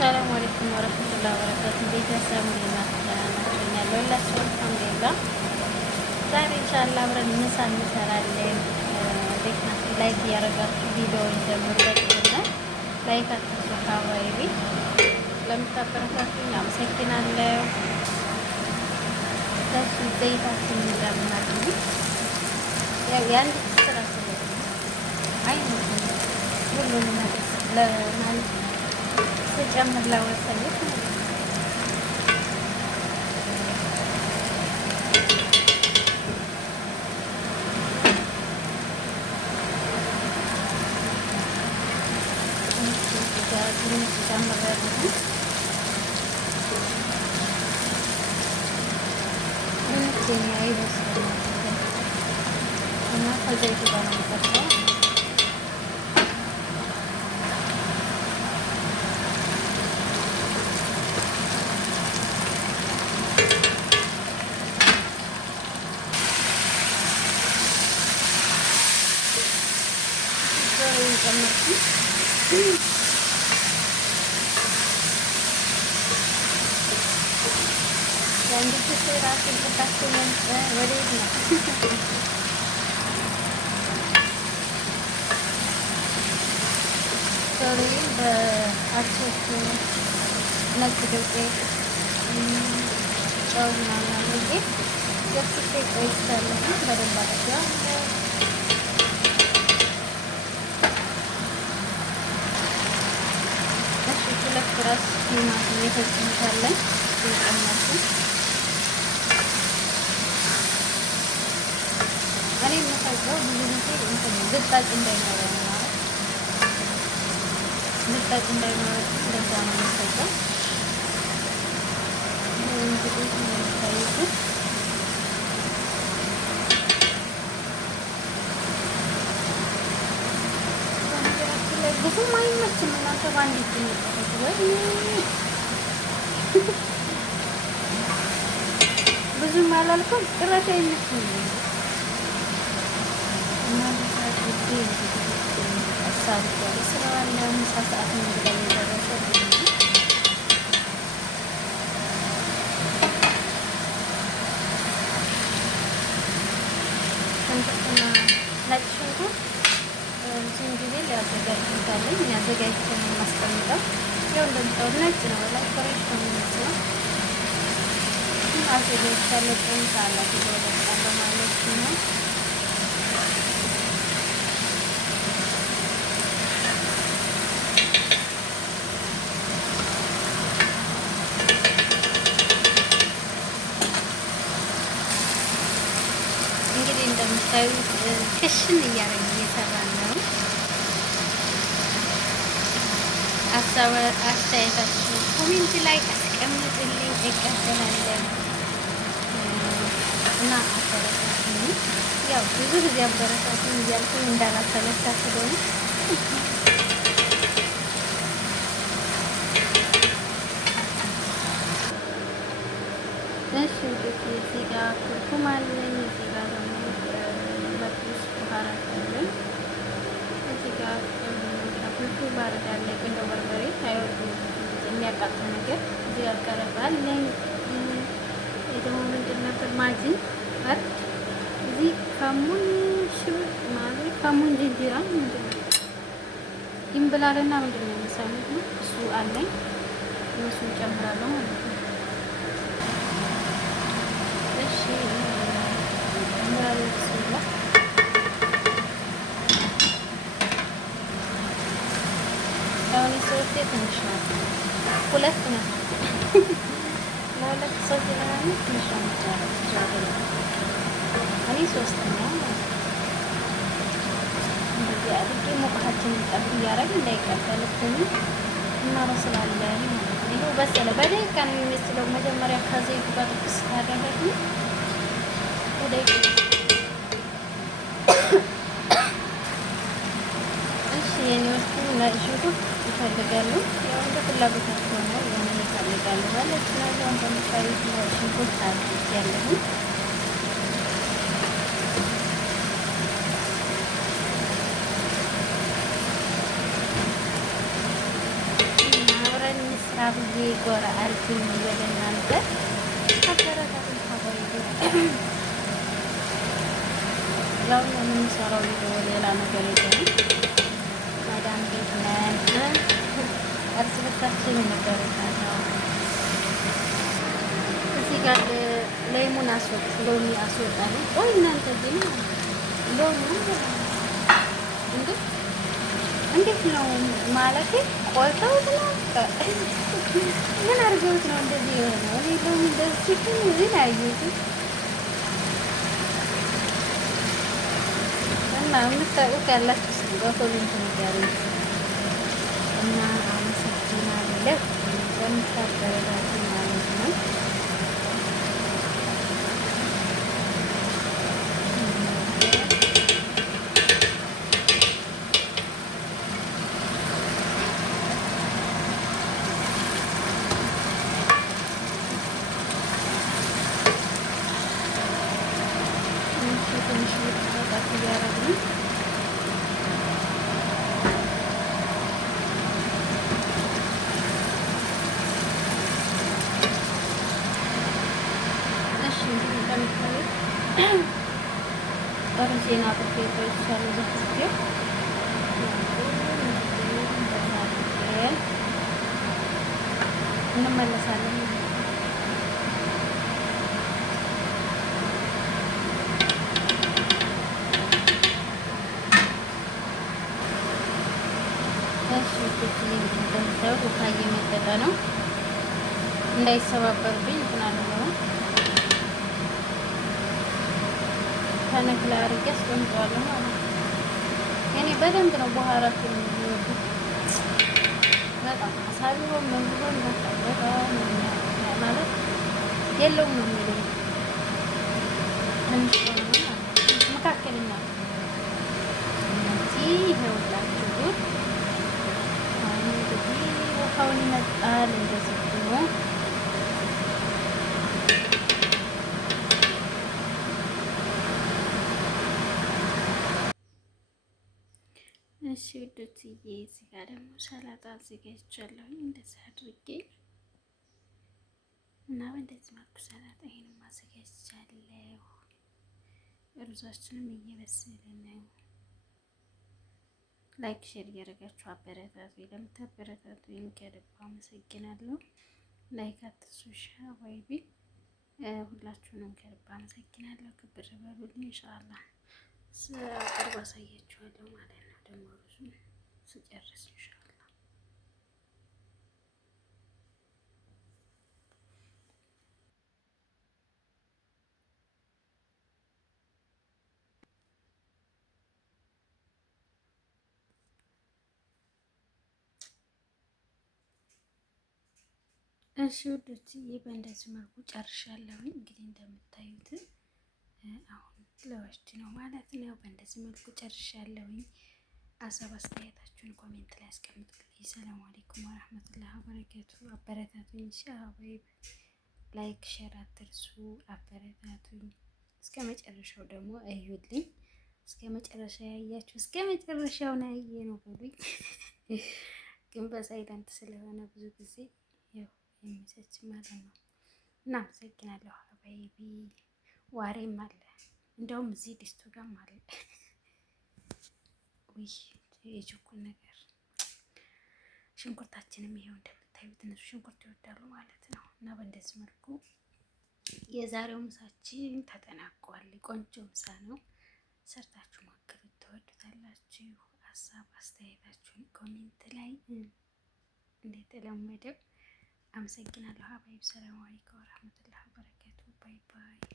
ሰላም አለይኩም ወረህመቱላሂ ወበረካቱህ። ቤተሰብ ያለላቸው አልሐምዱሊላህ። ዛሬ ኢንሻአላህ አብረን ምሳ እንሰራለን። እንዴት ናችሁ? ላይክ እያደረጋችሁ ቪዲዮውን ጀምሩ። በቅድሚያ ላይክ አትርሱ። ካባይቢ ለምታበረታቱኝ አመሰግናለሁ። ለሱ ዘይታችን እንጨምራለን። ያው የአንድ ስራ ስለሆነ አይነት ሁሉንም ነገር ለማለት ስጨምር ለወሰሉት እና ከዘይቱ ጋር ነው የምጠጣው። የአንድ ጊዜ ራሱ እንቅስቃሴ ወዴት ነው? ሶሪ በአቶች ነጭ ዱቄት ጨው ምናምን አድርጌ ገብስቼ ቆይቻለሁ። በደንብ አድርጌዋለሁ። እሺ ሁለት ራስ ቲማቲም የተጨመረልን ይጨመራል። እኔ የምፈጨው ብዙ ጊዜ ዝጣጭ እንዳይኖረው ነው ማለት ዝጣጭ እንዳይኖረው እንደዛ ነው የምፈጨው። እንግዲህ እንደምታዩት በነገራችን ላይ ብዙም አይመችም። እናንተ በአንድ እጅ የሚጠሩት ወይ ብዙም አላልኩም። ጭራሽ አይመችም። ምሳ ሰዓት እንግዳ የደረሰ ሽንኩርትና ነጭ ሽንኩርት ዝንጅብል ያዘጋጅታለኝ ያዘጋጅተን ነው የማስቀምጠው። ያው እንደምታውቁት ነጭ ነው ላይ ፍሬሽ ነው የሚመስለው። አዘጋጅቻለሁ። ጥንት አላት ይወጣል ማለት ነው። እንግዲህ እንደምታዩት ክሽን እያደረግን እየሰራን ነው። አስተያየታችሁ ኮሜንት ላይ አስቀምጡልኝ፣ እቀበላለሁ እና አበረታቱኝ። ያው ብዙ ጊዜ አበረታቱኝ እያልኩኝ እንዳላሰለቻ ስለሆነ እሺ እንግዲህ እዚህ ጋር ኩርኩም አለኝ። እዚህ ጋር ደግሞ መጥበስ ባህራት አለኝ። እዚህ ጋር ኩርኩም ባህራት አለኝ። ቁንዶ በርበሬ አይወዱም የሚያቃጥል ነገር። እዚህ ጋር ቀረፋ አለኝ። ደግሞ ምንድን ነበር ማጂን አት እዚህ ከሙን ሽብት ማለት ከሙን ጅንጅራ ምንድን ነው ይምብላልና ምንድን ነው የሚሰሙት ነው እሱ አለኝ። እነሱን ጨምራለሁ ማለት ነው። እሺ አሁን ሶስት ትንሽ ነው፣ ሁለት ነው ለሁለት ሰው ስለሆነ ትንሽ ነው የምትጨምረው። እኔ ሶስት ነው እንደዚህ አድርጌ ሙቀታችንን ጠብ እያደረግን እንዳይቀበልብን እናበስላለን ማለት ነው። ይኸው በሰለ። በደቂቃ ነው የሚመስለው። መጀመሪያ ከዘይቱ ጋር ጥብስ ካደረግን በደቂቃ እሺ። የኔዎቹ ነጭ ሽንኩርት ይፈልጋሉ። ያው እንደ ፍላጎታቸው ነው የሆነ ይፈልጋሉ ማለት ነው። አሁን በምታዩት ነጭ ሽንኩርት አድርጌያለሁ። አብረን እንስራ ብዬ ጎራ አልኩኝ ወደ እናንተ አበረታቱን። ያው የምንሰራው ቪዲዮ ሌላ ነገር የለንም። ማዳም ቤት ነን። እርስ በርሳችን እንበረታታው። እዚህ ጋር ሌሙን ሎሚ አስወጣለሁ። ቆይ እናንተ ግን ሎሚ እንዴት ነው ማለት ቆልተውት ነው? ምን አድርገውት ነው እንደዚህ የሆነው? እኔ ሎሚ እንደዚህ ግን አየሁት እና የምታውቁት ያላችሁ እስኪ በኮሜንት ንገሩኝ እና አመሰግናለሁ በምታበረታቱ ማለት ነው። ትንሽ ወጣት እያደረግን እንደምታዩት ዜና ጥፌ ቆይቻለሁ። ዘፍቼ እንመለሳለን። እንደምታዩት ውሃ እየመጠጠ ነው። እንዳይሰባበርብኝ እንትን አለው ከነክላ አድርጌ አስቀምጠዋለሁ ማለት ነው። እኔ በደንብ ነው በኋራት የሚወዱት በጣም አሳቢውን መንግሆን በጣም ማለት የለውም ነው የሚለው ትንሽ መካከለኛ እነዚህ ይኸውላችሁ አሁን እንግዲህ ውሃውን ይመጣል እንደዚህ ነው። እሺ ውዶችዬ እዚህ ጋር ደግሞ ሰላጣ አዘጋጅቻለሁኝ እንደዚህ አድርጌ እና በእንደዚህ መልኩ ሰላጣ ይሄንን አዘጋጅቻለሁ። ሩዛችንም እየበሰለ ነው። ላይክ ሼር እያደረጋችሁ አበረታቱ። ለምታበረታቱኝ ከልብ አመሰግናለሁ። ላይክ አትሱሻ ወይቢ ሁላችሁንም ከልብ አመሰግናለሁ። ክብር በሉልኝ። ኢንሻአላህ ቅርብ አሳያችኋለሁ ማለት ነው። ደግሞ ሩዙን ስጨርስ ኢንሻአላህ እሺ ውዶችዬ በእንደዚህ መልኩ ጨርሻለሁኝ። እንግዲህ እንደምታዩት አሁን ለወስድ ነው ማለት ነው። በእንደዚህ መልኩ ጨርሻለሁኝ። ሀሳብ አስተያየታችሁን ኮሜንት ላይ አስቀምጡልኝ። ሰላም አለይኩም ወራህመቱላሂ ወበረካቱ። አበረታቱኝ። ሻባይብ ላይክ ሼር አትርሱ። አበረታቱኝ። እስከ መጨረሻው ደግሞ እዩልኝ። እስከ መጨረሻ ያያችሁ እስከ መጨረሻው ነው ያየ ነው በሉኝ። ግን በሳይለንት ስለሆነ ብዙ ጊዜ ያው የሚሰች ማለት ነው። እናመሰግናለሁ። አባይቢ ዋሬም አለ እንደውም እዚህ ዲስቱ ጋርም አለ። ውይ የችኩል ነገር ሽንኩርታችንም ይሄው እንደምታዩት እነሱ ሽንኩርት ይወዳሉ ማለት ነው። እና በእንደዚህ መልኩ የዛሬው ምሳችን ተጠናቋል። ቆንጆ ምሳ ነው። ሰርታችሁ ሞክሩት፣ ትወዱታላችሁ። ሀሳብ አስተያየታችሁን ኮሜንት ላይ እንደተለመደው አመሰግናለሁ። ሀባይብ ሰላም አለይኩም ወራህመቱላሂ ወበረካቱ። ባይ ባይ።